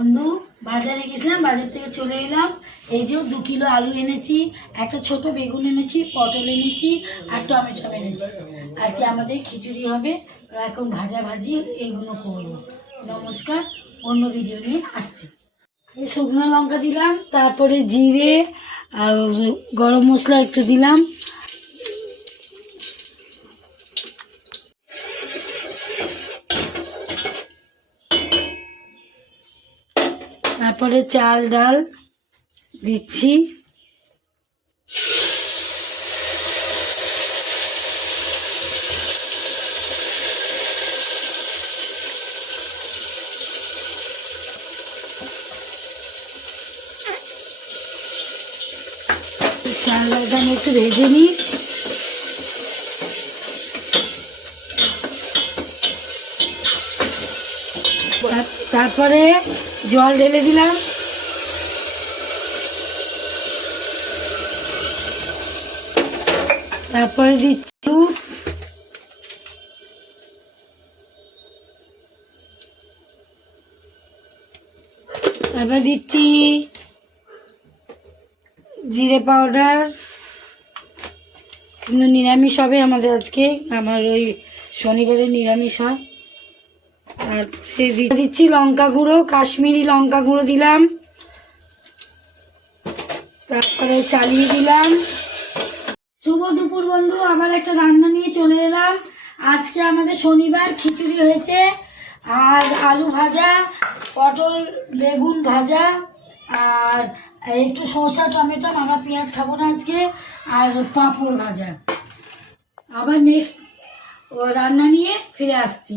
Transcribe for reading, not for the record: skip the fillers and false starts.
বন্ধু বাজারে গেছিলাম, বাজার থেকে চলে এলাম। এই যে 2 কিলো আলু এনেছি, একটা ছোট বেগুন এনেছি, পটল এনেছি আর টমেটো এনেছি। আজকে আমাদের খিচুড়ি হবে, এখন ভাজি এইগুলো করবো। নমস্কার, অন্য ভিডিও নিয়ে আসছি। এই শুকনো লঙ্কা দিলাম, তারপরে জিরে আর গরম মশলা একটু দিলাম, তারপরে চাল ডাল দিচ্ছি, চাল ডালটা আমি একটু ভেজে নিই। তারপরে জল ঢেলে দিলাম, তারপরে দিচ্ছি তারপরে দিচ্ছি জিরে পাউডার। কিন্তু নিরামিষ হবে আমাদের আজকে, আমার ওই শনিবারে নিরামিষ হয়। তারপরে দিচ্ছি লঙ্কা গুঁড়ো, কাশ্মীরি লঙ্কা গুঁড়ো দিলাম, তারপরে চালিয়ে দিলাম। শুভ দুপুর বন্ধু, আবার একটা রান্না নিয়ে চলে এলাম। আজকে আমাদের শনিবার খিচুড়ি হয়েছে, আর আলু ভাজা, পটল বেগুন ভাজা, আর একটু শসা টমেটো, আমরা পেঁয়াজ খাবো না আজকে, আর পাঁপড় ভাজা। আবার নেক্সট রান্না নিয়ে ফিরে আসছি।